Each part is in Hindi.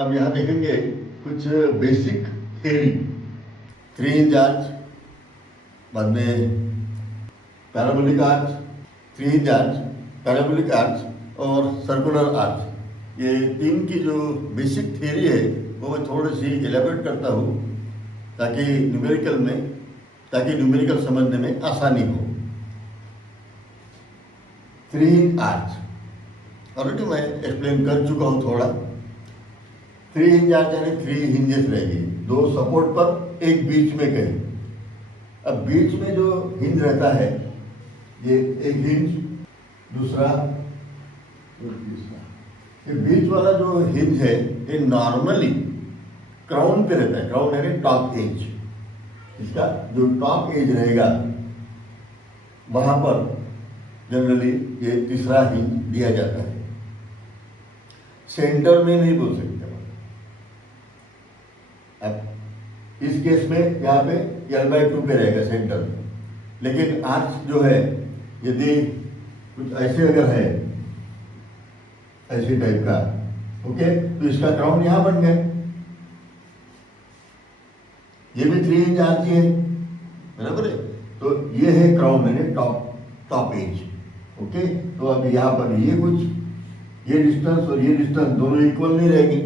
अब यहाँ देखेंगे कुछ बेसिक थ्योरी। 3 इंच आर्च, बाद में parabolic arch, 3 inch arch, parabolic arch और सर्कुलर आर्च। ये तीन की जो बेसिक थ्योरी है वो मैं थोड़ी सी एलेबोरेट करता हूँ ताकि न्यूमेरिकल समझने में आसानी हो। 3 इंच आर्च ऑलरेडी मैं एक्सप्लेन कर चुका हूँ थोड़ा। 3 इंच आर्च यानी 3 हिंजेस रहेगी, 2 सपोर्ट पर, एक बीच में कहीं। अब बीच में जो हिंज रहता है, ये एक हिंज, दूसरा और तीसरा। ये बीच वाला जो हिंज है ये नॉर्मली क्राउन पे रहता है। क्राउन यानी टॉप एज। इसका जो टॉप एज रहेगा वहां पर जनरली ये तीसरा हिंज दिया जाता है। सेंटर में नहीं बोल सकते। अब इस केस में यहाँ पे L/2 पे रहेगा सेंटर में, लेकिन आर्च जो है यदि कुछ ऐसे अगर है, ऐसे टाइप का, ओके, तो इसका क्राउन यहां बन गया। ये भी 3 इंच आर्च है, बराबर है। तो ये है क्राउन यानी टॉप एज। ओके, तो अब यहाँ पर ये डिस्टेंस और ये डिस्टेंस दोनों इक्वल नहीं रहेगी।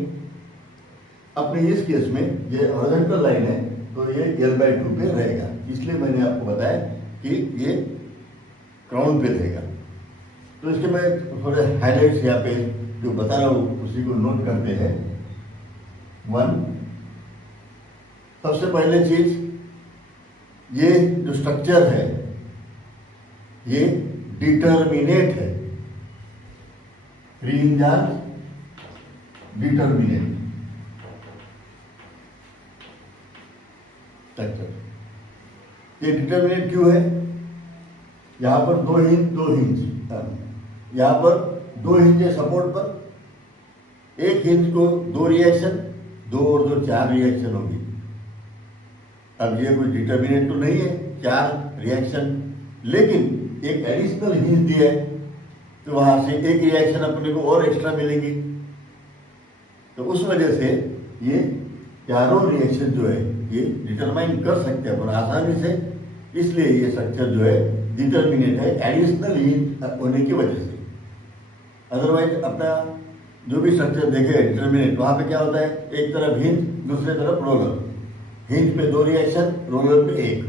अपने इस केस में ये हॉरिजॉन्टल लाइन है तो ये L/2 पे रहेगा, इसलिए मैंने आपको बताया कि ये क्राउन पे रहेगा। तो इसके मैं थोड़े हाइलाइट्स यहाँ पे जो बता रहा हूँ उसी को नोट करते हैं। 1, सबसे पहले चीज, ये जो स्ट्रक्चर है ये डिटर्मिनेट है। 3 इंच आर्च डिटर्मिनेट स्ट्रक्चर। ये डिटर्मिनेट क्यों है? यहां पर 2 हिंज, यहां पर 2 हिंज है सपोर्ट पर, एक हिंज को 2 रिएक्शन, 2 और 2 4 रिएक्शन होगी। अब ये कोई डिटर्मिनेट तो नहीं है, 4 रिएक्शन, लेकिन एक एडिशनल हिंज दिया है तो वहां से एक रिएक्शन अपने को और एक्स्ट्रा मिलेंगी। तो उस वजह से ये चारों रिएक्शन जो है ये डिटरमाइन कर सकते हैं अपन आसानी से, इसलिए ये स्ट्रक्चर जो है डिटर्मिनेट है एडिशनल हिंज होने की वजह से। अदरवाइज अपना जो भी स्ट्रक्चर देखे डिटर्मिनेट, वहां पे क्या होता है, एक तरफ हिंज, दूसरे तरफ रोलर। हिंज पे 2 रिएक्शन, रोलर पे 1,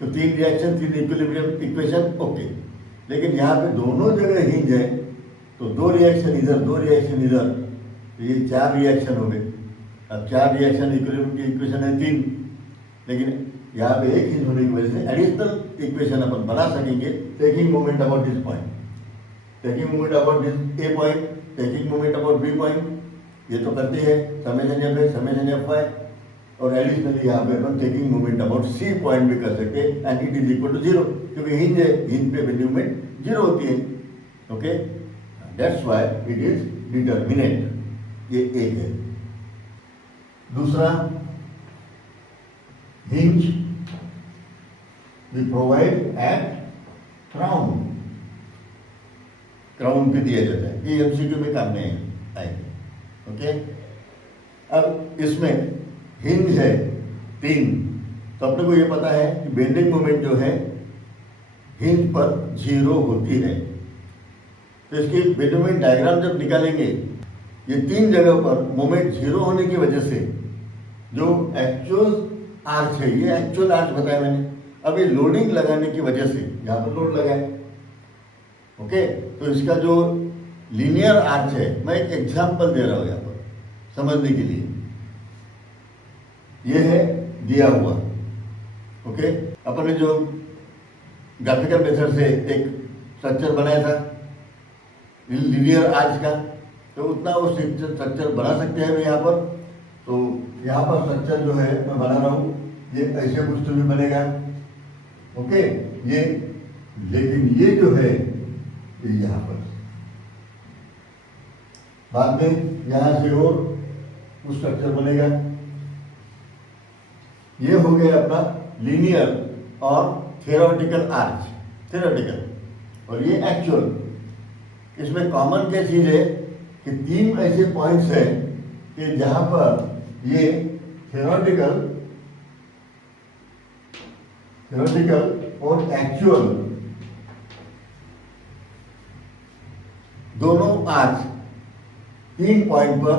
तो 3 रिएक्शन, 3 इक्विलिब्रियम इक्वेशन, ओके। लेकिन यहाँ पे दोनों जगह हिंज है तो 2 रिएक्शन इधर, 2 रिएक्शन इधर, तो ये 4 रिएक्शन हो गए। अब 4 रिएक्शन इक्विलिब्रियम की इक्वेशन है 3, लेकिन यहाँ पे एक हिंज होने की वजह से एडिशनल इक्वेशन अपन बना सकेंगे। Taking moment about this point, taking moment about this A point, taking moment about B point, ये तो करते हैं समेशन एफ है, समेशन एफ वाई। और एडिशनली यहाँ पे अपन taking moment about C point भी कर सकते हैं, and it is equal to 0, क्योंकि हिंज है, हिंज पे वैल्यू में 0 होती है। Okay, that's why it is determinate. ये एक है। दूसरा, hinge we provide at crown, crown पे दिया जाता है। ये एमसीक्यू में काम नहीं आएंगे। ओके, अब इसमें हिंज है 3, तो अपने को ये पता है कि बेंडिंग मोमेंट जो है हिंज पर 0 होती है। तो इसकी बेंडिंग मोमेंट डायग्राम जब निकालेंगे, ये 3 जगह पर मोमेंट 0 होने की वजह से जो एक्चुअल आर्च है, ये एक्चुअल आर्च बताया मैंने। अब ये लोडिंग लगाने की वजह से यहाँ पर लोड लगाए, ओके, तो इसका जो लीनियर आर्च है, मैं एक एग्जांपल दे रहा हूँ यहाँ पर समझने के लिए। ये है दिया हुआ, ओके। अपन ने जो ग्राफिकल मेथड से एक स्ट्रक्चर बनाया था लीनियर आर्च का, तो उतना वो स्ट्रक्चर बना सकते हैं यहाँ पर। तो यहाँ पर स्ट्रक्चर जो है मैं बना रहा हूँ, ये ऐसे कुछ तो भी बनेगा, ओके। ये लेकिन ये जो है ये यहाँ पर बाद में यहाँ से और कुछ स्ट्रक्चर बनेगा। ये हो गया अपना लीनियर और थ्योरेटिकल आर्च, थ्योरेटिकल, और ये एक्चुअल। इसमें कॉमन क्या चीज है कि 3 ऐसे पॉइंट्स हैं कि जहां पर ये थ्योरेटिकल और एक्चुअल दोनों आज 3 पॉइंट पर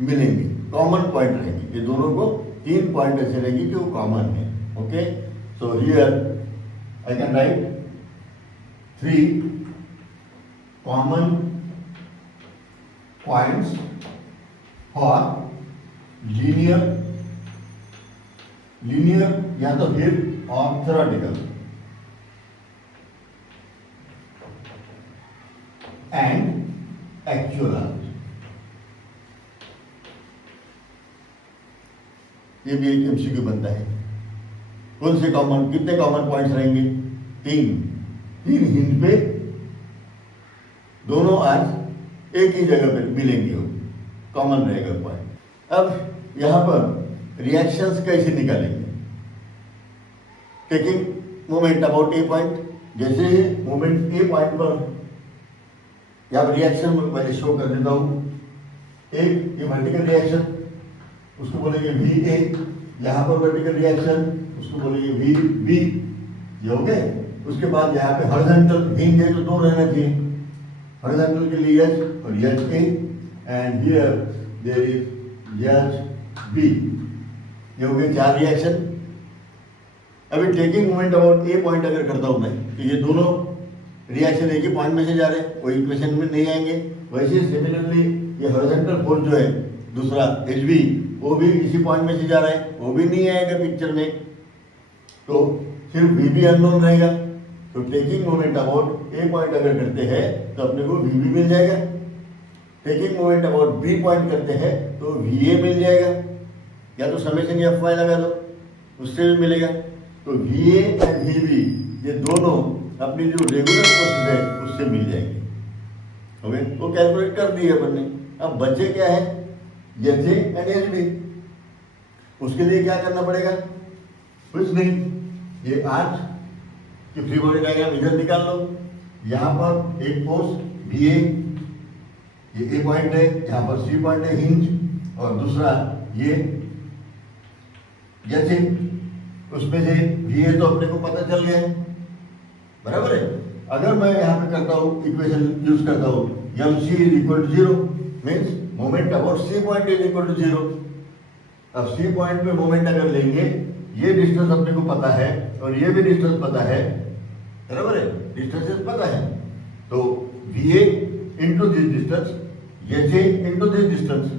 मिलेंगे, कॉमन पॉइंट रहेंगे। ये दोनों को 3 पॉइंट ऐसे रहेंगे कि वो कॉमन है। Okay, so here I can write 3 common points for linear या तो फिर और थ्योरेटिकल एंड एक्चुअल। ये भी एक एमसीक्यू बनता है। कौन से कॉमन, कितने कॉमन पॉइंट्स रहेंगे? 3 हिंज पे दोनों आज एक ही जगह पे मिलेंगे, वो कॉमन रहेगा पॉइंट। अब यहां पर रिएक्शंस कैसे निकालेंगे? Taking moment about A point, जैसे ही मोमेंट ए पॉइंट पर यहाँ पर रिएक्शन पहले शो कर देता हूं। एक ये वर्टिकल रिएक्शन, उसको बोलेंगे वी ए। यहाँ पर वर्टिकल रिएक्शन, उसको बोलेंगे वी बी। ये हो गए। उसके बाद यहाँ पे हॉरिजॉन्टल हिंज है तो 2 रहना चाहिए, हॉरिजॉन्टल के लिए एच और H A, and here there is H B. ये हो गए 4 रिएक्शन। अभी taking moment about A point अगर करता हूं मैं, तो ये दोनों रिएक्शन एक ही पॉइंट में से जा रहे हैं, वो इक्वेशन में नहीं आएंगे। वैसे सिमिलरली ये हॉरिजॉन्टल फोर्स जो है दूसरा एच बी, वो भी इसी पॉइंट में से जा रहा है, वो भी नहीं आएगा पिक्चर में, तो सिर्फ वी बी अननोन रहेगा। तो taking moment about A point अगर करते हैं तो अपने को वी बी मिल जाएगा। Taking moment about B point करते हैं तो वी ए मिल जाएगा, या तो समेशन एफ वाई लगा दो, उससे भी मिलेगा। तो V A and V B ये दोनों अपनी जो रेगुलर प्रोसेस है उससे मिल जाएंगे। ओके, वो कैलकुलेट कर दिए अपन ने। अब बचे क्या है? H A and H B. उसके लिए क्या करना पड़ेगा? कुछ नहीं, ये आज की फ्री बॉडी डायग्राम इधर निकाल लो। यहाँ पर एक फोर्स बी ए, ये ए पॉइंट है, यहाँ पर सी पॉइंट है हिंज, और दूसरा ये एच ए। उसमें से बी ए तो अपने को पता चल गया है, बराबर है। अगर मैं यहाँ पे करता हूँ इक्वेशन यूज करता हूँ, M C is equal to 0, means moment about C point is equal to 0। अब सी पॉइंट पे मोमेंट अगर लेंगे, ये डिस्टेंस अपने को पता है और ये भी डिस्टेंस पता है, बराबर है, डिस्टेंसेस पता है। तो V A into this distance, H A into this distance,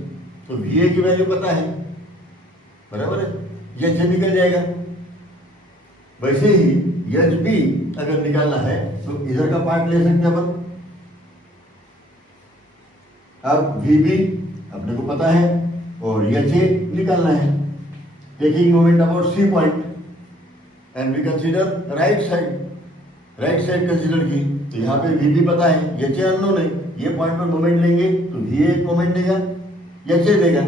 तो वी ए की वैल्यू पता है, बराबर है, ये एच ए निकल जाएगा। वैसे ही एच बी अगर निकालना है तो इधर का पार्ट ले सकते हैं अपन। अब वी बी अपने को पता है और एच ए निकालना है। Taking moment about C point and we consider right side consider की, तो यहाँ पे वी बी पता है, एच ए अननोन है। ये पॉइंट पर मोमेंट लेंगे तो वी ए मोमेंट देगा, एच ए देगा,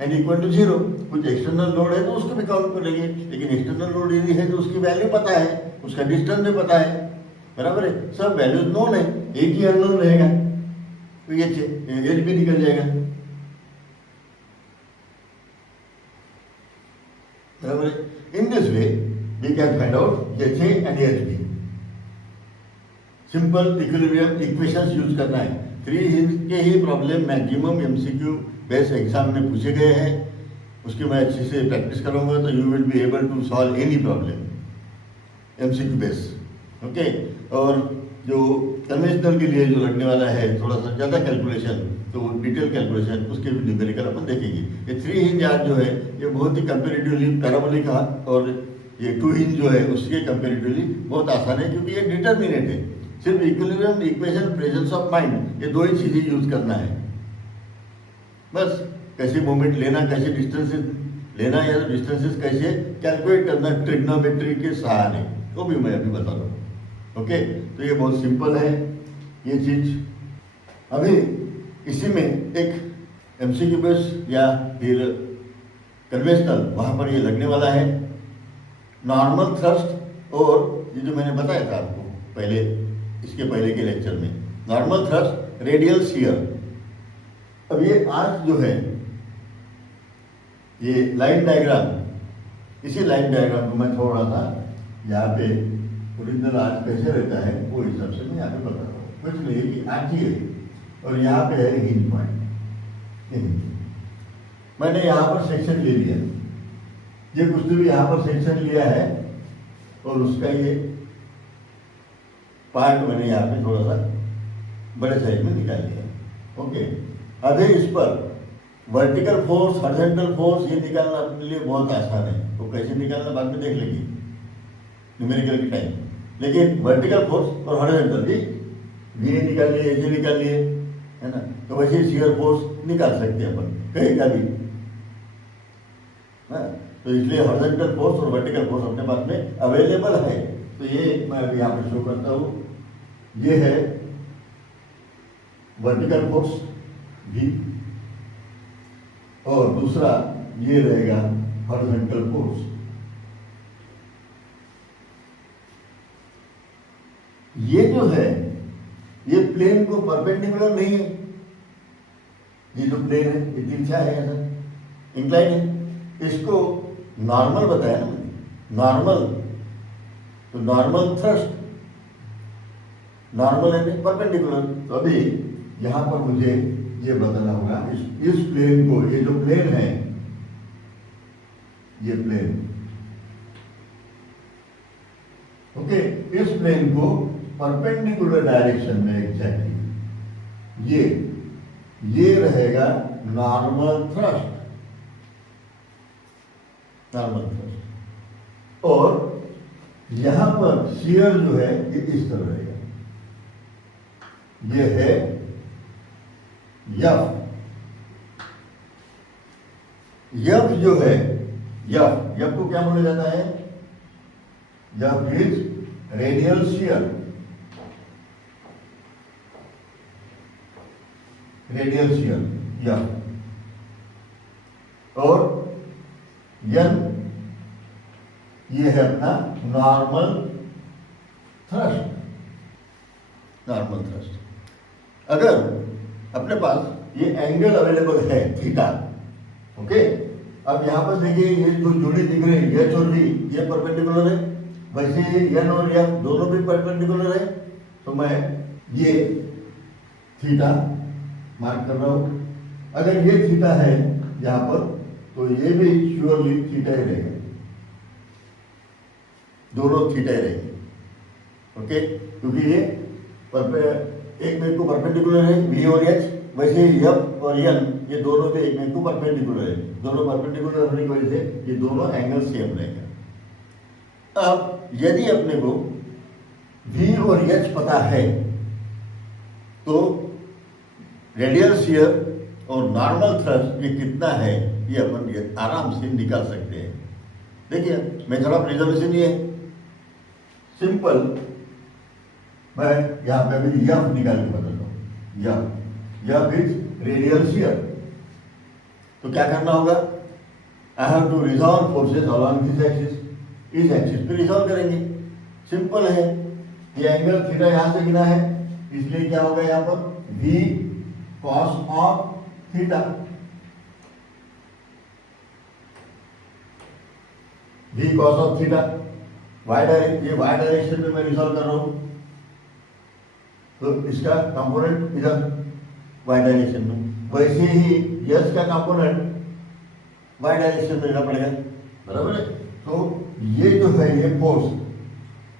एंड इक्वल टू 0। कुछ एक्सटर्नल लोड है तो उसको भी काउंट कर लेंगे, लेकिन एक्सटर्नल लोड यदि है तो उसकी वैल्यू पता है, उसका डिस्टेंस भी पता है, बराबर है, सब वैल्यूज नोन है, एक ही अननोन रहेगा, तो ये एच भी निकल जाएगा, बराबर है। In this way we can find out H A and H B. Simple equilibrium equations use करना है। 3 हिंज के ही problem maximum MCQ base exam में पूछे गए हैं, उसकी मैं अच्छे से प्रैक्टिस करूंगा तो you will be able to solve any problem MCQ base. Okay, और जो कन्वेंशनल के लिए जो लगने वाला है थोड़ा सा ज़्यादा कैलकुलेशन, तो डिटेल कैलकुलेशन उसके भी न्यूमेरिकल अपन देखेंगे। ये 3 हिंज आज जो है ये बहुत ही कंपेरेटिवली पैराबोलिक का, और ये 2 हिंज जो है उसके कंपेरेटिवली बहुत आसान है, क्योंकि ये डिटर्मिनेट है। सिर्फ equilibrium equation, presence of mind, ये 2 ही चीज़ें यूज करना है बस। कैसे मोमेंट लेना, कैसे डिस्टेंसेस लेना, या डिस्टेंसेस कैसे कैलकुलेट करना ट्रिग्नोमेट्री के सहारे, वो भी मैं अभी बता रहा हूँ। ओके, तो ये बहुत सिंपल है ये चीज। अभी इसी में एक एमसीक्यू बेस या फिर कन्वेंशनल वहाँ पर ये लगने वाला है, नॉर्मल थ्रस्ट। और ये जो मैंने बताया था आपको पहले, इसके पहले के लेक्चर में, नॉर्मल थ्रस्ट, रेडियल शियर। अब ये आज जो है ये लाइन डायग्राम, इसी लाइन डायग्राम को मैं थोड़ा सा यहाँ पे ओरिजिनल आर्च कैसे रहता है वो हिसाब से मैं यहाँ पे बता रहा हूँ। कुछ नहीं कि आर्च ही है और यहाँ पे है हिंज पॉइंट। मैंने यहाँ पर सेक्शन ले लिया, ये कुछ भी यहाँ पर सेक्शन लिया है और उसका ये पार्ट मैंने यहाँ पे थोड़ा सा बड़े साइज में निकाल लिया। ओके, अभी इस पर वर्टिकल फोर्स, हॉरिजॉन्टल फोर्स ये निकालना अपने लिए बहुत आसान है, तो कैसे निकालना बाद में देख लेंगे न्यूमेरिकल के टाइम। लेकिन वर्टिकल फोर्स और हॉरिजॉन्टल भी ये निकाल लिए, ऐसे निकाल लिए, है ना, तो वैसे शियर फोर्स निकाल सकते हैं अपन कहीं का भी, हाँ। तो इसलिए हॉरिजॉन्टल फोर्स और वर्टिकल फोर्स अपने पास में अवेलेबल है। तो ये मैं अभी यहाँ पे शो करता हूँ, ये है वर्टिकल फोर्स भी और दूसरा ये रहेगा हॉरिजॉन्टल फोर्स। ये जो है ये प्लेन को परपेंडिकुलर नहीं है, ये जो प्लेन है ये तिरछा है, ऐसा इंक्लाइन है, इसको नॉर्मल बताया ना मैंने, नॉर्मल, तो नॉर्मल थ्रस्ट, नॉर्मल है परपेंडिकुलर। तो अभी यहाँ पर मुझे ये बताना होगा इस प्लेन को, ये जो प्लेन है ये प्लेन, ओके, इस प्लेन को परपेंडिकुलर डायरेक्शन में एग्जैक्टली ये रहेगा नॉर्मल थ्रस्ट, नॉर्मल थ्रस्ट, और यहां पर शियर जो है ये इस तरह रहेगा, ये है यफ। यफ जो है, यफ को क्या बोला जाता है? F is radial shear, radial shear F, और यन ये है अपना नॉर्मल थ्रस्ट, नॉर्मल थ्रस्ट। अगर अपने पास ये एंगल अवेलेबल है थीटा, ओके, अब यहां पर देखिए ये जो जोड़ी दिख रही है एच और वी ये परपेंडिकुलर है, वैसे एन और एफ दोनों भी परपेंडिकुलर है, तो मैं ये थीटा मार्क कर रहा हूं। अगर ये थीटा है यहां पर तो ये भी श्योरली थीटा ही रहेगा, दोनों थीटा ही रहेंगे, ओके, क्योंकि ये एक में को परपेंडिकुलर है वी और एच, वैसे एफ और एन ये दोनों भी एक में को परपेंडिकुलर है, दोनों परपेंडिकुलर होने की वजह से ये दोनों एंगल सेम रहेगा। अब यदि अपने को वी और एच पता है तो रेडियल शियर और नॉर्मल थ्रस्ट ये कितना है ये अपन आराम से निकाल सकते हैं। देखिए मेथड ऑफ रिजर्वेशन ये सिंपल, मैं यहाँ पे अभी यफ निकाल के बताता हूँ, यफ इज रेडियल शियर। तो क्या करना होगा? I have to resolve forces along this axis, इस एक्सिस पे रिजॉल्व करेंगे, सिंपल है। ये एंगल थीटा यहाँ से गिना है, इसलिए क्या होगा यहाँ पर v cos of theta, v cos of theta, ये y डायरेक्शन में मैं रिजॉल्व कर रहा हूं, तो इसका कंपोनेंट इधर y डायरेक्शन में, वैसे ही यस का कंपोनेंट y डायरेक्शन में लेना पड़ेगा, बराबर है। तो ये जो है ये फोर्स,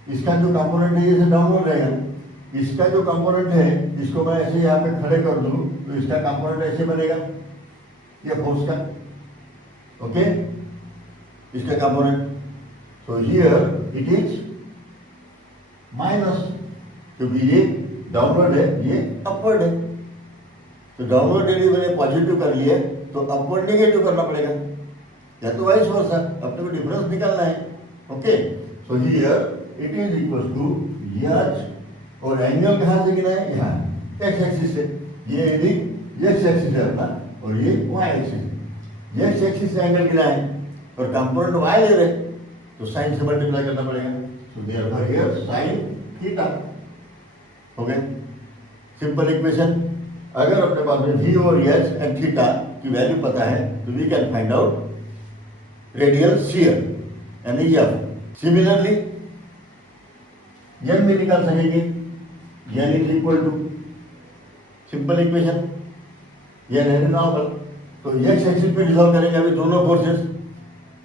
इसका जो कंपोनेंट है ये डाउनवर्ड रहेगा, इसका जो कंपोनेंट है इसको मैं ऐसे यहाँ पे खड़े कर दूं तो इसका कंपोनेंट ऐसे बनेगा, ये फोर्स का, ओके, इसका component. So here it is minus, क्योंकि ये डाउनवर्ड है ये अपवर्ड है, तो डाउनवर्ड यदि मैंने पॉजिटिव कर लिया तो अपवर्ड नेगेटिव करना पड़ेगा, या तो वाइस वर्सा, अपने को डिफरेंस निकालना है, okay. So here it is equal to H, और एंगल कहाँ से गिना है? यहाँ एक्स एक्सिस से, ये यदि एक्स एक्सिस है अपना और ये वाई एक्सिस, एक्स एक्सिस से एंगल गिना है और कंपोनेंट वाई ले रहे तो साइन से मल्टीप्लाई करना पड़ेगा, so therefore here sine theta हो गया, सिंपल इक्वेशन। अगर अपने पास में वी और एच एंड थीटा की वैल्यू पता है तो we can find out radial shear यानी यह। सिमिलरली एन भी निकाल सकेंगे, N is equal to simple equation, N है नॉर्मल। तो एक्स एक्सिस पे रिजॉल्व करेंगे अभी दोनों फोर्सेस।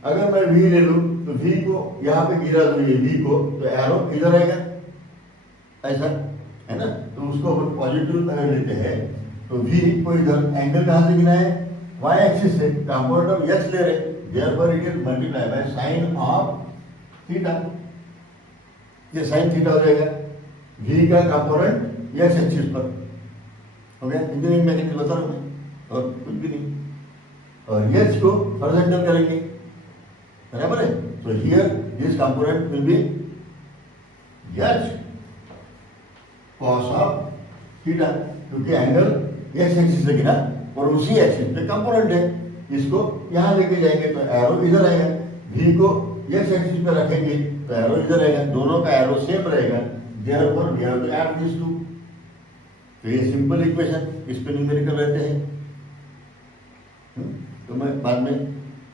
अगर मैं v ले लूं तो v को यहाँ पे गिरा दूं, ये v को, तो एरो इधर आएगा ऐसा, है ना। तो उसको अपन पॉजिटिव अगर लेते हैं तो v को इधर एंगल कहाँ से गिना है, y एक्सिस से, कंपोनेंट ऑफ x ले रहे, therefore it is multiply by sine of theta. ये साइन थीटा हो जाएगा, v का कंपोनेंट x एक्सिस पर हो गया। इंजीनियरिंग मैकेनिक्स बता रहा हूँ मैं, और कुछ भी नहीं। और h को हॉरिजॉन्टल करेंगे, बराबर है। तो here this component will be h cos of theta, क्योंकि एंगल x एक्सिस से गिना और उसी एक्सिस पे कंपोनेंट है। इसको यहाँ लेके जाएंगे तो एरो इधर आएगा, v को x एक्सिस पे रखेंगे तो एरो इधर आएगा, दोनों का एरो सेम रहेगा, therefore we have to add this to. तो ये सिंपल इक्वेशन, इस पे न्यूमेरिकल रहते हैं। तो मैं बाद में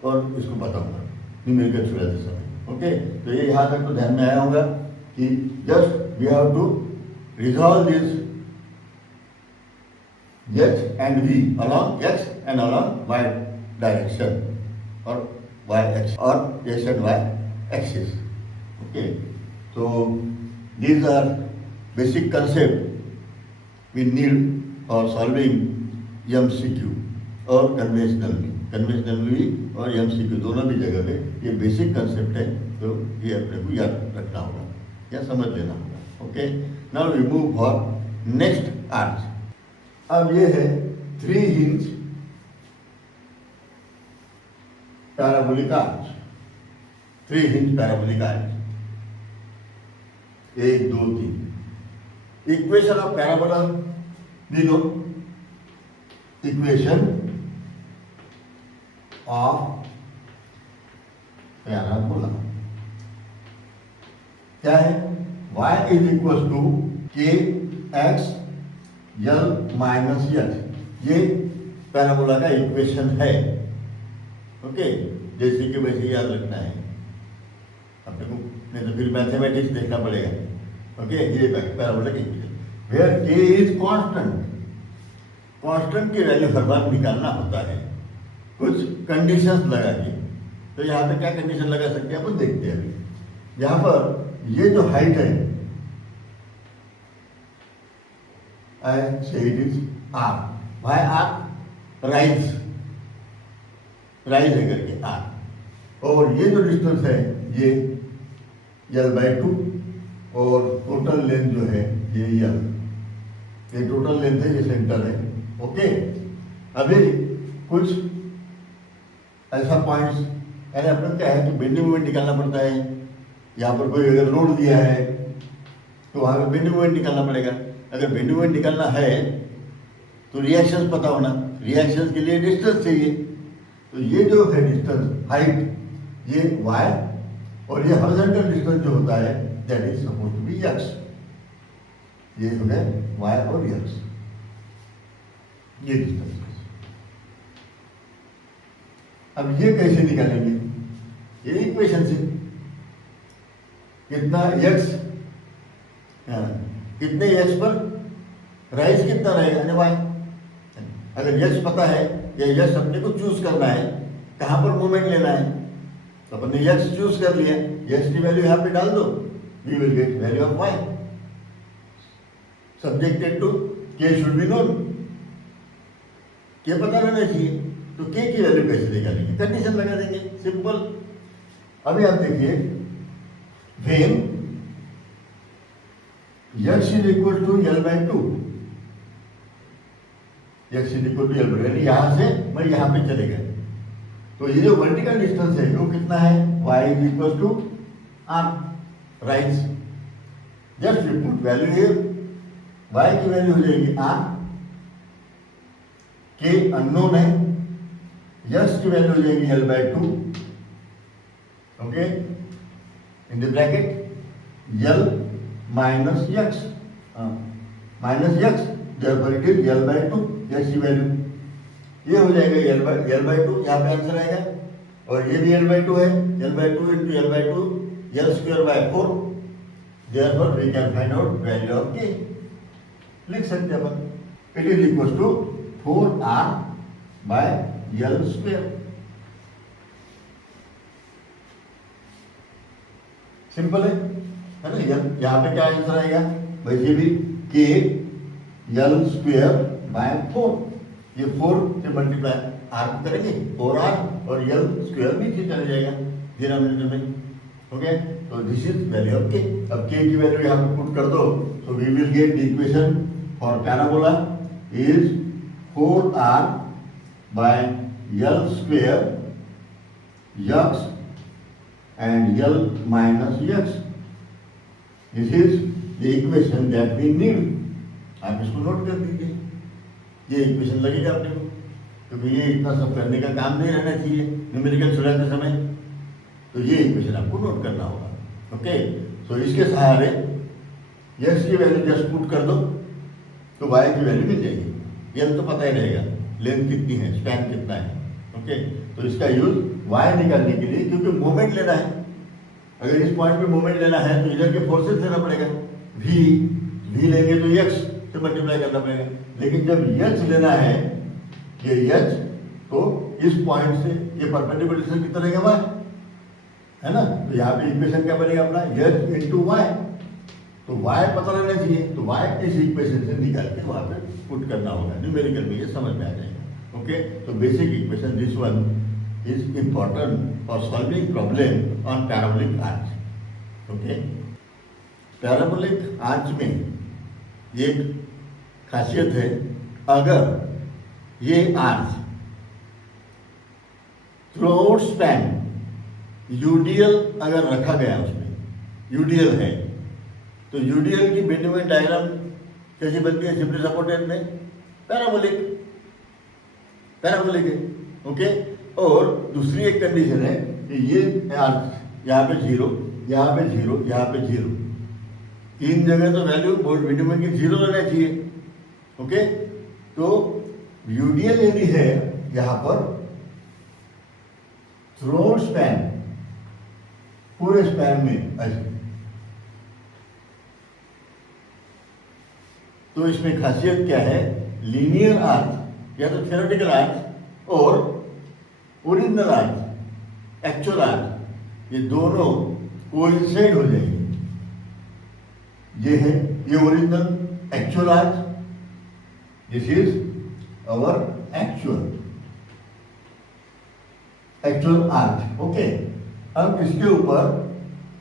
और इसको बताऊंगा न्यूमेरिकल छुड़ाते समय। ओके, तो ये यहाँ तक तो ध्यान में आया होगा कि just we have to resolve this h and v along x and along y direction or y axis or x and y axis. Okay, so these are basic concept we need for solving MCQ और कन्वेंशनल भी और MCQ दोनों भी जगह पे ये बेसिक कंसेप्ट है, तो ये अपने को याद रखना होगा या समझ लेना होगा। Okay, now we move for next arch. अब ये है 3 hinge parabolic arch, 3 hinge parabolic arch, 1 2 3। Equation of parabola दिनो, इक्वेशन ऑफ पैराबोला क्या है, y is equal to K X L minus H. ये पैराबोला का इक्वेशन है। ओके, जैसे कि वैसे याद रखना है अपने को, नहीं तो फिर मैथमेटिक्स देखना पड़ेगा। ओके, ये पैराबोला की इक्वेशन वेयर के इज कांस्टेंट। कांस्टेंट की वैल्यू हर बार निकालना होता है कुछ कंडीशंस लगा के। तो यहाँ पे क्या कंडीशन लगा सकते हैं अपन देखते हैं अभी। यहाँ पर ये जो हाइट है, I say it is R. Why R? Rise है करके R। और ये जो डिस्टेंस है ये L/2 और टोटल लेंथ जो है ये L, ये टोटल लेंथ है, ये सेंटर है। ओके, अभी कुछ ऐसा पॉइंट्स, यानी अपने क्या है कि बेंडिंग मोमेंट निकालना पड़ता है। यहाँ पर कोई अगर लोड दिया है तो वहाँ पे बेंडिंग मोमेंट निकालना पड़ेगा। अगर बेंडिंग मोमेंट निकालना है तो रिएक्शंस पता होना, रिएक्शंस के लिए डिस्टेंस चाहिए। तो ये जो है डिस्टेंस हाइट, ये y और ये हॉरिजॉन्टल डिस्टेंस जो होता है that is suppose to be x। ये हो गए y और x, ये डिस्टेंस। अब ये कैसे निकालेंगे, ये इक्वेशन से कितना x, कितने x पर राइज कितना रहेगा यानी y। अगर x पता है या x अपने को चूज करना है कहाँ पर मूवमेंट लेना है, तो अपने x चूज कर लिया, x की वैल्यू यहाँ पे डाल दो, we will get value of y subjected to k should be known. k पता रहना चाहिए, तो k की वैल्यू कैसे निकालेंगे, कंडीशन लगा देंगे, सिंपल। अभी आप देखिए, when x is equal to L/2, x is equal to L/2, यानी यहां से मैं यहां पे चले गए, तो ये जो वर्टिकल डिस्टेंस है वो कितना है, y is equal to r, right. Just we put value here, y की वैल्यू हो जाएगी r, k अननोन है, x की वैल्यू हो जाएगी L/2। Okay, in the bracket L minus x, minus x, therefore it is L/2, x की वैल्यू ये हो जाएगा L/2। यहाँ पे आंसर आएगा और ये भी L/2 है, L/2 into L/2 L square by 4, therefore we can find out value of K. लिख सकते हैं अपन, it is equals to 4R by L square. Simple है ना? यहाँ पे क्या आंसर आएगा वैसे भी K L स्क्वेयर बाय 4, ये 4 से मल्टीप्लाई R करेंगे 4R और L स्क्वेयर नीचे चले जाएगा डिनोमिनेटर में. ओके, तो this is value of K. अब K की वैल्यू यहाँ पे पुट कर दो, so we will get the equation for parabola is 4R by L square x and L minus x. This is the equation that we need. आप इसको नोट कर दीजिए, ये इक्वेशन लगेगा अपने को, क्योंकि ये इतना सब करने का काम नहीं रहना चाहिए न्यूमेरिकल सुलझाते समय, तो ये इक्वेशन आपको नोट करना होगा. ओके, सो इसके सहारे x की वैल्यू जस्ट पुट कर दो तो y की वैल्यू मिल जाएगी. L तो पता ही रहेगा, लेंथ कितनी है, स्पैन कितना है. ओके, तो इसका यूज y निकालने के लिए, क्योंकि मोमेंट लेना है, अगर इस पॉइंट पे मोमेंट लेना है तो इधर के फोर्सेस लेना पड़ेगा, v लेंगे तो x से मल्टीप्लाई करना पड़ेगा. लेकिन जब h लेना है, ये h, तो इस पॉइंट से ये परपेंडिकुलर डिस्टेंस कितना रहेगा y, है ना? तो यहाँ पे इक्वेशन क्या बनेगा अपना, h इंटू y. तो y पता रहना चाहिए, तो y इस इक्वेशन से निकाल के वहाँ पे पुट करना होगा. न्यूमेरिकल में ये समझ में आ जाएगा. ओके, तो basic equation this one is important for solving problem on parabolic arch. Okay, parabolic arch में एक खासियत है, अगर ये arch through out span UDL अगर रखा गया, उसमें यूडीएल है, तो यूडीएल की बेंडिंग डायग्राम कैसी बनती है सिंपली सपोर्टेड में, पैराबोलिक है. ओके, और दूसरी एक कंडीशन है कि ये यहाँ पे 0, यहाँ पे 0, यहाँ पे 0, तीन जगह तो वैल्यू बेंडिंग की 0 रहना चाहिए. ओके, तो यूडीएल यदि है यहाँ पर थ्रू स्पैन, पूरे स्पैन में ऐसे, तो इसमें खासियत क्या है, लीनियर आर्च या तो थ्योरेटिकल आर्च और ओरिजिनल आर्च, एक्चुअल आर्च, ये दोनों कोइंसाइड हो जाएंगे. ये है, ये original actual arch, this is our actual arch. Okay, अब इसके ऊपर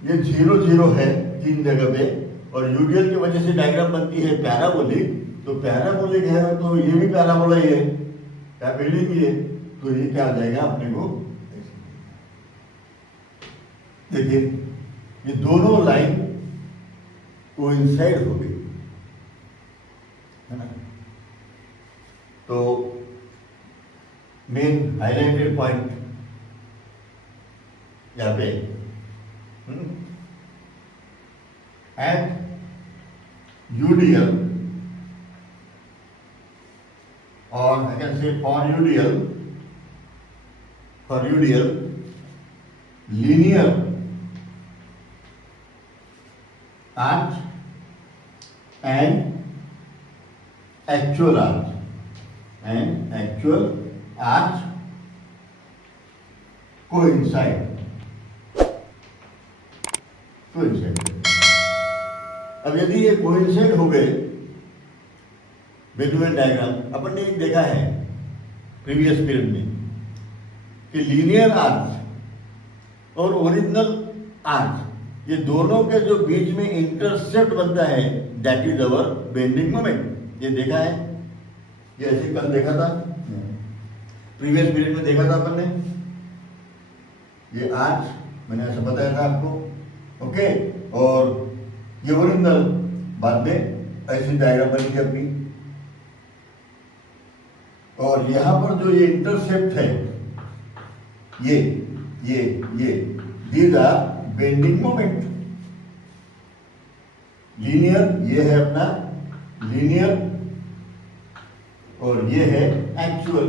ये 0 0 है तीन जगह पे, और यूडीएल की वजह से डायग्राम बनती है पैराबोलिक. तो पैराबोलिक है तो ये भी पैराबोला ही है, पैराबोलिक ही है, तो ये क्या आ जाएगा अपने को, देखिए ये दोनों लाइन कोइंसाइड हो गई, है ना? तो मेन हाईलाइटेड पॉइंट यहाँ पे, eight UDL, or I can say for UDL, linear arch and actual arch coincide. अब यदि ये कोइंसाइड हो गए बेंडिंग डायग्राम, अपन ने देखा है प्रीवियस पीरियड में कि लीनियर आर्च और ओरिजिनल आर्च, ये दोनों के जो बीच में इंटरसेप्ट बनता है, that is our bending moment. ये देखा है, ये ऐसे कल देखा था, प्रीवियस पीरियड में देखा था अपन ने, ये आर्च मैंने ऐसा बताया था आपको. ओके, और ये ओरिजिनल बाद में ऐसी डायग्राम बनी थी अपनी. और यहां पर जो ये इंटरसेप्ट है, ये these are bending moment. Linear, ये है अपना लीनियर, और ये है actual.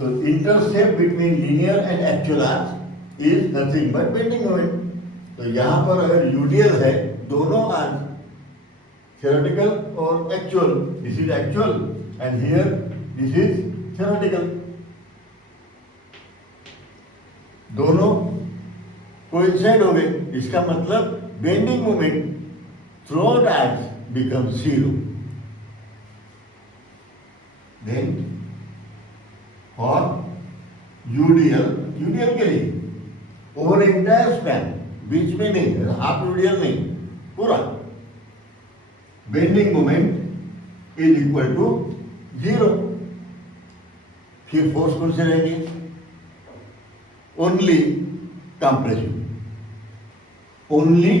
So intercept between linear and actual arcs is nothing but bending moment. तो यहाँ पर अगर यूडियल है, दोनों आर्क theoretical और actual, this is actual and here this is theoretical. दोनों कोइंसाइड हो गए, इसका मतलब bending moment throughout arcs becomes zero. Then for UDL के लिए ओवर एंटायर स्पैन, बीच में नहीं, हाफ यूडियल नहीं, पूरा bending moment is equal to 0. फिर फोर्स कौन से रहेंगे? Only compression, only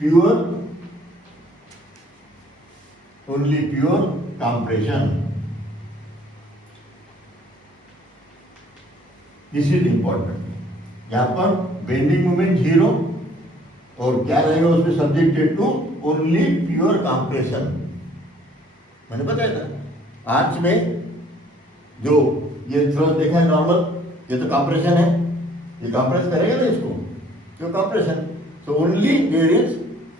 pure compression. This is important. यहाँ पर बेंडिंग मोमेंट 0 और क्या रहेगा उसमें subjected to only pure compression. मैंने बताया था आर्च में जो ये थ्रस्ट देखा है नॉर्मल, ये तो कंप्रेशन है, ये कंप्रेस करेगा ना इसको, तो compression. So only there is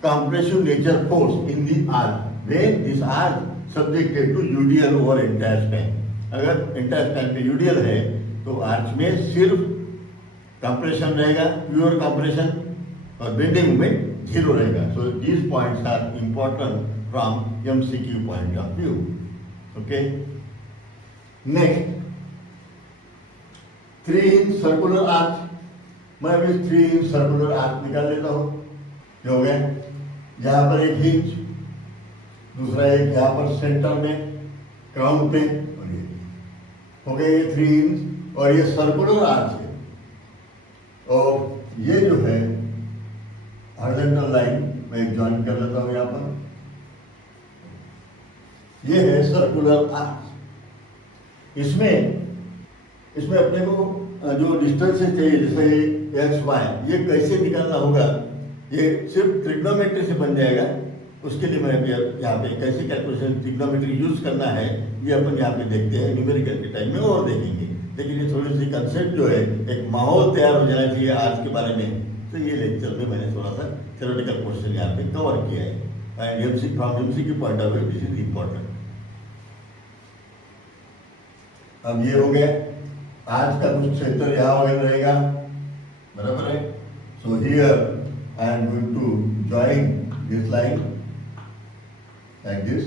compressive nature force in the arch when this arch subjected to UDL over entire span. अगर एंटायर स्पैन पे यूडियल है तो आर्च में सिर्फ कंप्रेशन रहेगा, प्योर कंप्रेशन, और बेंडिंग मोमेंट 0 रहेगा. So these points are important from MCQ point of view. Okay, next 3 hinge circular arch. मैं अभी 3 इंच सर्कुलर आर्च निकाल लेता हूं. क्या हो गया? यहाँ पर एक हिंज, दूसरा एक यहाँ पर सेंटर में क्राउन पे, और ये हो गया ये 3 इंच. और ये सर्कुलर आर्च है, और ये जो है हॉरिजॉन्टल लाइन मैं एक ज्वाइन कर लेता हूं यहाँ पर. ये है सर्कुलर आर्च. इसमें अपने को जो डिस्टेंस चाहिए, जैसे एक्स वाई, ये कैसे निकालना होगा, ये सिर्फ ट्रिग्नोमेट्री से बन जाएगा. उसके लिए मैं यहाँ पे कैसे कैलकुलेशन ट्रिग्नोमेट्री यूज करना है ये अपन यहाँ पे देखते हैं, न्यूमेरिकल के टाइम में और देखेंगे. लेकिन ये थोड़ी सी कंसेप्ट जो है, एक माहौल तैयार हो जाना चाहिए आज के बारे में. तो ये लेक्चर में मैंने थोड़ा सा थ्योरेटिकल क्वेश्चन यहाँ पे कवर किया है. And MCQ point of view this is important. अब ये हो गया, आज का कुछ क्षेत्र यहाँ वगैरह रहेगा, बराबर है. So here I am going to join this line like this.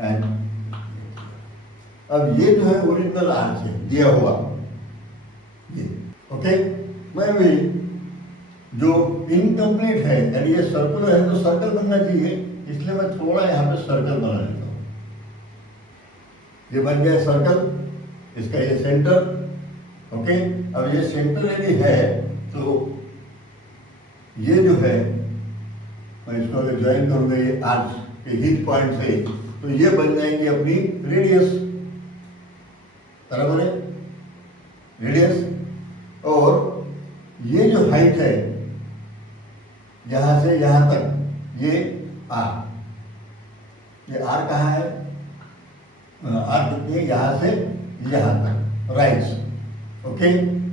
And अब ये जो है ओरिजिनल आर्च है दिया हुआ ये. ओके, मैं भी जो इनकम्प्लीट है, यानी ये सर्कुलर है तो सर्कल बनना चाहिए, इसलिए मैं थोड़ा यहाँ पे सर्कल बना लेता हूँ. ये बन गया सर्कल, इसका ये सेंटर. ओके, अब ये सेंटर यदि है तो ये जो है, मैं इसको अगर ज्वाइन करूँगा ये आर्च के हिट पॉइंट से, तो ये बन जाएंगे अपनी रेडियस, बराबर है, रेडियस. और ये जो हाइट है यहां से यहां तक, ये आर. ये आर कहाँ है? आर कितनी है? यहां से यहां तक, राइट. ओके,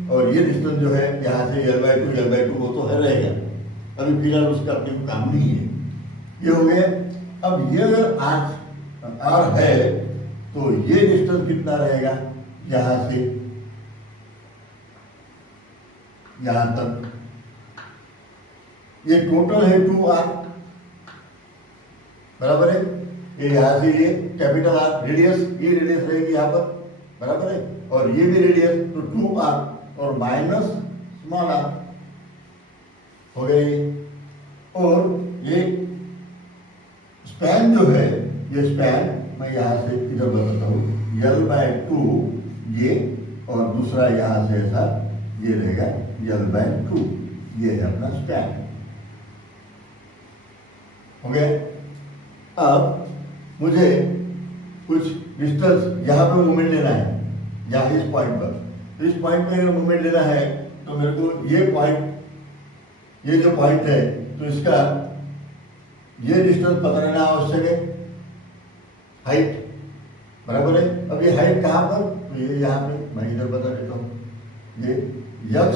और ये डिस्टेंस जो है यहां से L/2 वो तो है रहेगा. अभी फिलहाल उसका अपने को काम नहीं है. ये हो गया. अब ये अगर आर है तो ये डिस्टेंस कितना रहेगा? यहां से यहां तक, ये टोटल है 2R, बराबर है. ये यहां से ये कैपिटल आर रेडियस, ये रेडियस रहेगी यहाँ पर, बराबर है. और ये भी रेडियस, तो 2R और माइनस स्मॉल आर हो गया ये. और ये स्पैन जो है, ये स्पैन मैं यहाँ से इधर बताता हूँ, L/2 ये, और दूसरा यहाँ से ऐसा ये रहेगा L/2. ये है अपना स्पैन. हो गया. अब मुझे कुछ डिस्टेंस यहाँ पे मूवमेंट लेना है, यहाँ इस पॉइंट पर. तो इस पॉइंट पे अगर मूवमेंट लेना है तो मेरे को ये पॉइंट, ये जो पॉइंट है, तो इसका ये डिस्टेंस पता रहना आवश्यक है, हाइट. बराबर है। अब ये हाइट कहाँ पर, तो ये यहाँ पे मैं इधर बता देता हूँ, ये x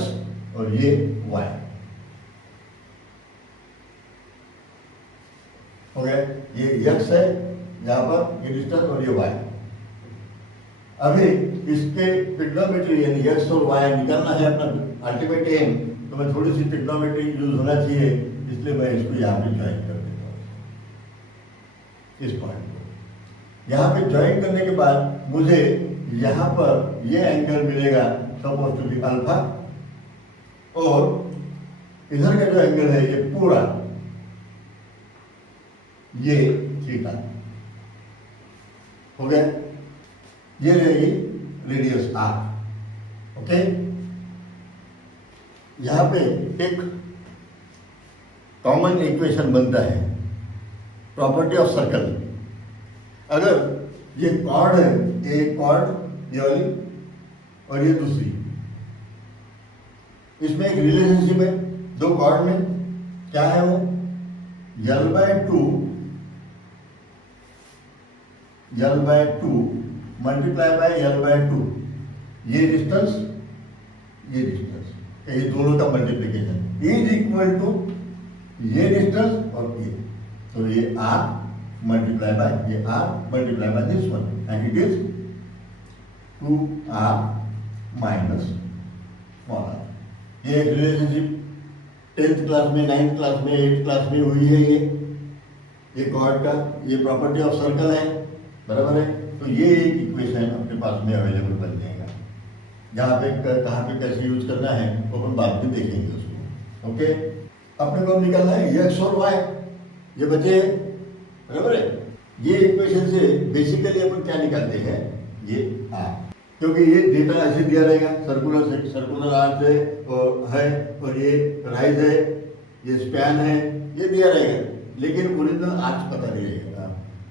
और ये y हो गया। ये x है यहाँ पर, ये डिस्टेंस और ये y। अभी इसके ट्रिग्नोमेट्री यानी x और y निकालना है अपना अल्टीमेट एम, तो मैं थोड़ी सी ट्रिग्नोमेट्री यूज होना चाहिए, इसलिए मैं इसको यहाँ पे ज्वाइन कर देता हूँ इस पॉइंट को। यहाँ पे ज्वाइन करने के बाद मुझे यहाँ पर ये एंगल मिलेगा सपोज टू बी अल्फा, और इधर का जो एंगल है ये पूरा ये थीटा हो गया। ये रहेगी रेडियस आर। ओके, यहाँ पे एक कॉमन इक्वेशन बनता है, प्रॉपर्टी ऑफ सर्कल। अगर ये कॉर्ड है, एक कॉर्ड ये वाली और ये दूसरी, इसमें एक रिलेशनशिप है दो कॉर्ड में, क्या है वो, L/2 मल्टीप्लाई बाय L/2, ये डिस्टेंस ये डिस्टेंस, ये दोनों का मल्टीप्लिकेशन इज इक्वल टू ये डिस्टेंस और ये, तो ये r मल्टीप्लाई बाय ये r multiply by this one, and it is 2r minus small r। ये एक रिलेशनशिप 10th क्लास में, 9th क्लास में, 8th क्लास में हुई है। ये कॉर्ड का ये प्रॉपर्टी ऑफ सर्कल है, बराबर है। तो ये एक इक्वेशन अपने पास में अवेलेबल बन जाएगा, जहाँ पे कहाँ पे कैसे यूज करना है वो अपन बाद में देखेंगे उसको। ओके, अपने को निकालना है x और y, ये बचे हैं, बराबर है। ये इक्वेशन से बेसिकली अपन क्या निकालते हैं, ये r, क्योंकि ये डेटा ऐसे दिया रहेगा, सर्कुलर आर्च है और ये राइज है, ये स्पैन है, ये दिया रहेगा, लेकिन ओरिजिनल आर्च पता नहीं रहेगा,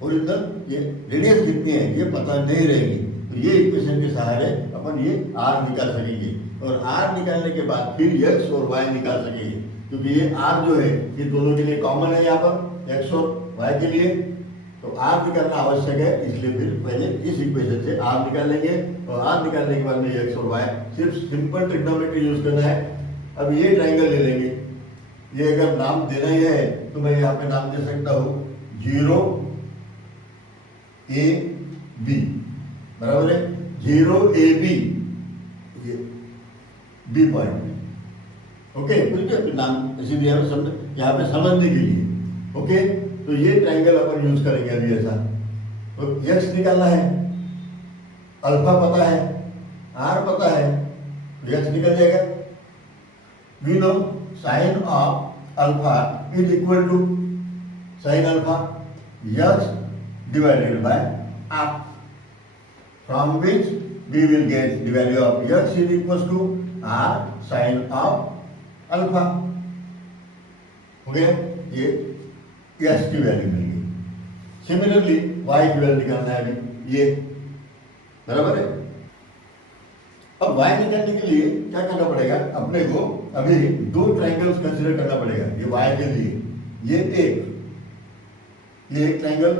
ओरिजिनल ये रेडियस कितनी है ये पता नहीं रहेगी। तो ये इक्वेशन के सहारे अपन ये r निकाल सकेंगे, और r निकालने के बाद फिर x और y निकाल सकेंगे, क्योंकि ये r जो है ये दोनों के लिए कॉमन है, यहाँ पर x और y के लिए, तो r निकालना आवश्यक है। इसलिए फिर पहले इस इक्वेशन से r निकाल लेंगे, और r निकालने के बाद में x और y, सिर्फ सिंपल ट्रिग्नोमेट्री यूज करना है। अब ये ट्राइंगल ले लेंगे, ये अगर नाम देना ही है तो मैं यहाँ पे नाम दे सकता हूँ 0AB, बराबर है, 0AB, ये बी पॉइंट। ओके, फिर नाम ऐसे दिया यहाँ पे समझने के लिए। ओके, तो ये ट्राइंगल अपन यूज करेंगे अभी ऐसा। तो x निकालना है, अल्फा पता है, r पता है, तो x निकल जाएगा। We know sine of alpha is equal to sine alpha x divided by r, from which we will get the value of x is equals to r sin of alpha। हो गया, ये x की वैल्यू मिल गई। सिमिलरली y की वैल्यू निकालना है अभी, ये बराबर है। अब y निकालने के लिए क्या करना पड़ेगा अपने को, अभी दो ट्राइंगल्स कंसीडर करना पड़ेगा ये y के लिए। ये एक ट्राइंगल,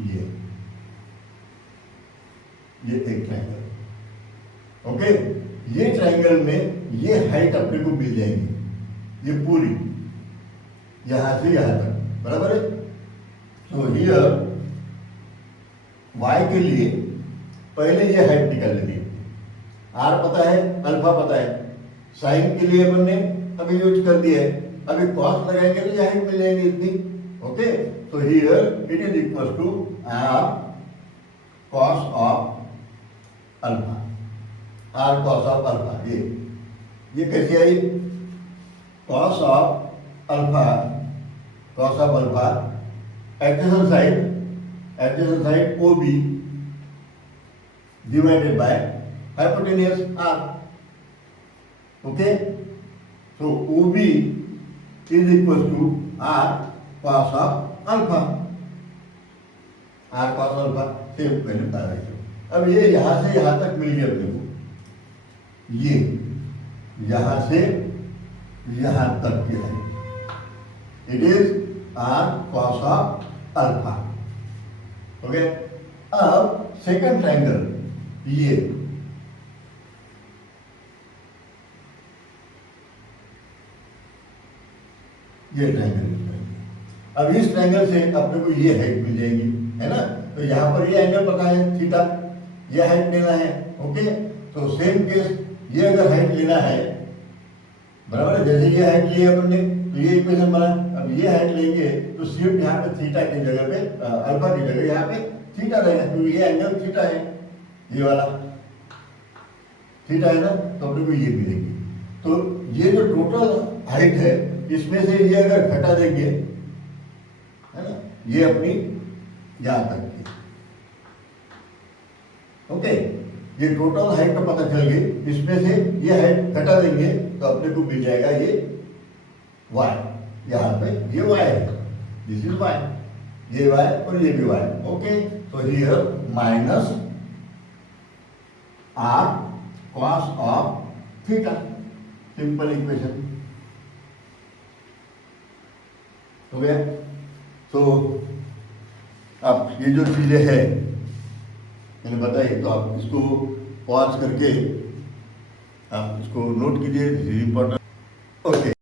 ये एक ट्राइंगल। ओके, ये ट्राइंगल में ये हाइट अपने को मिल जाएगी, ये पूरी यहां से यहां तक, बराबर है। तो हियर y के लिए पहले ये हाइट निकाल लेंगे, r पता है, अल्फा पता है, साइन के लिए अपन ने अभी यूज कर दिया है, अभी कॉस लगाएंगे तो ये हाइट मिल जाएगी इतनी। ओके, तो here it is equal to r cos of alpha, r cos of alpha. ये कैसे आई, cos of alpha adjacent side OB divided by hypotenuse r। okay, so OB is equals to r cos of alpha, same value आ रही है। अब ये यहां से यहां तक मिल गया अपने को, ये यहां से यहां तक की है, it is r cos of alpha। हो गया। अब सेकंड ट्रायंगल ये ट्रायंगल। अब इस ट्रायंगल से अपने को ये हाइट मिल जाएगी, है ना। तो यहाँ पर ये एंगल पता है थीटा, ये हाइट लेना है। ओके, तो सेम केस ये अगर हाइट लेना है, बराबर है, जैसे ये हाइट ली है अपन ने तो ये इक्वेशन बना। अब ये हाइट लेंगे तो सिर्फ यहाँ पे थीटा की जगह पे अल्फा की जगह यहाँ पे थीटा रहेगा, क्योंकि ये एंगल थीटा है, ये वाला थीटा है ना, तो अपने को ये मिलेगी। तो ये जो टोटल हाइट है इसमें से ये अगर घटा देंगे, है ना, ये अपनी यहाँ तक की। ओके, ये टोटल हाइट का पता चल गई, इसमें से ये हाइट घटा देंगे तो अपने को मिल जाएगा ये y। यहाँ पे ये y है, दिस इज y, ये y और ये भी y। ओके, तो here minus r cos of theta, simple equation हो गया। तो अब ये जो चीजें हैं मैंने बताई, तो आप इसको पॉज करके आप इसको नोट कीजिए, दिस इज इम्पोर्टेंट। ओके।